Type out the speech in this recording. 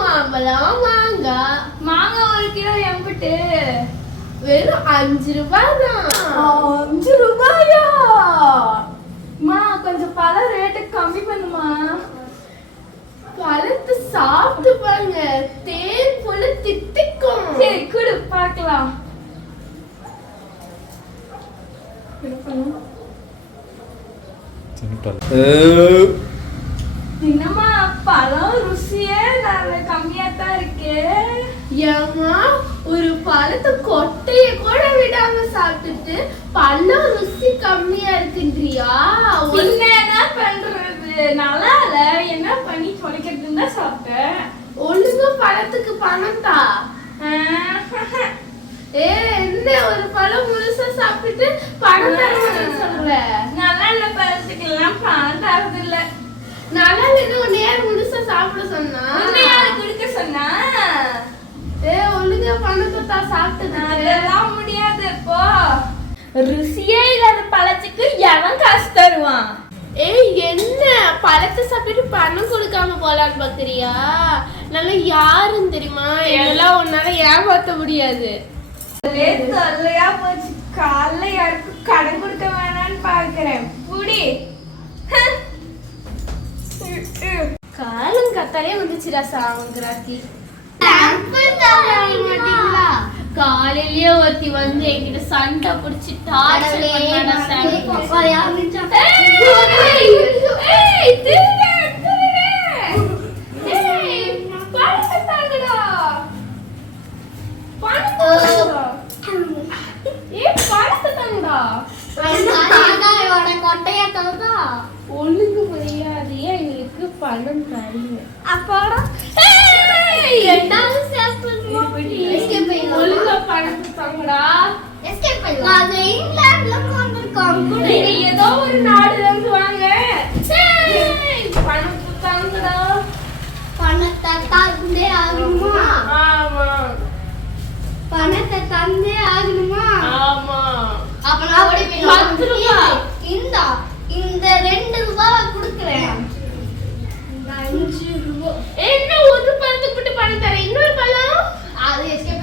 மாம்பழம், மாங்காய். மாங்காய் 1 கிலோ எம்பிட்டு? வெறும் 5 ரூபாய் தான். 5 ரூபாயா? மா கொஞ்சம் பழம் ரேட்டு கம்மி பண்ணுமா. பழத்தை சாப்பிட்டு பாருங்க, தேன் போல தித்திக்கும். சரி குடு பார்க்கலாம். என்னம்மா பழம் ருசியே நல்ல கம்மியா தான் இருக்கு. ஏமா ஒரு பழத்தை கொட்டைய கூட விடாம சாப்பிட்டுட்டு பழம் ருசி கம்மியா இருக்குன்றியா? என்ன பண்றது, நல்லா இல்ல, என்ன பண்ணி தொலைக்கிறதுன்னு தான் சாப்பிட்டேன். ஒழுங்கா பழத்துக்கு பணம் தா. என்ன ஒரு பழம் முழுசா சாப்பிட்டுட்டு பணம் தரணும்னு சொல்ற? நல்லா இல்ல பழத்துக்கு எல்லாம் பணம் தரது இல்ல. நல்லா இல்லைன்னு ஒரு நேரம் முழுசா சாப்பிட சொன்னா யாரு குடுக்க சொன்னா? ஒழுங்கா பணத்தை தா. சாப்பிட்டது அதெல்லாம் முடியாது. இப்போ ருசியே இல்லாத பழத்துக்கு எவன் காசு தருவான்? என்ன பழத்தை சாப்பிட்டு பணம் கொடுக்காம போலான்னு பாக்குறியா? நல்லா யாருன்னு தெரியுமா? இதெல்லாம் உன்னால ஏமாத்த முடியாது. தொல்லையா போச்சு. காலைல யாருக்கும் கடன் கொடுக்க வேணான்னு பாக்குறேன். புடி காலம் கத்தாலே வந்துச்சுடா சாவங்கிறாக்கி. காலையிலயே ஒருத்தி வந்து என்கிட்ட சண்டை பிடிச்சி டார்ச்சர் ஒழுங்கு முடியாதையே எங்களுக்கு பணம் தரீங்க. ஒழுங்கா பணத்தை தாங்கடா. ஏதோ ஒரு நாடுல இருந்து வாங்க. பணத்தை தாங்கடா. பணத்தை தந்தே ஆகணுமா? ஆமா. பணத்தை தந்தே ஆகணுமா? ஆமா. அப்ப நான் ஓடி போய் 10 ரூபாய். இந்த 2 ரூபாய் கொடுக்கிறேன். 5 ரூபாய். என்ன ஒரு பழத்துக்கு மட்டும் பணம் தரேன், இன்னொரு பழம் அது எஸ்கே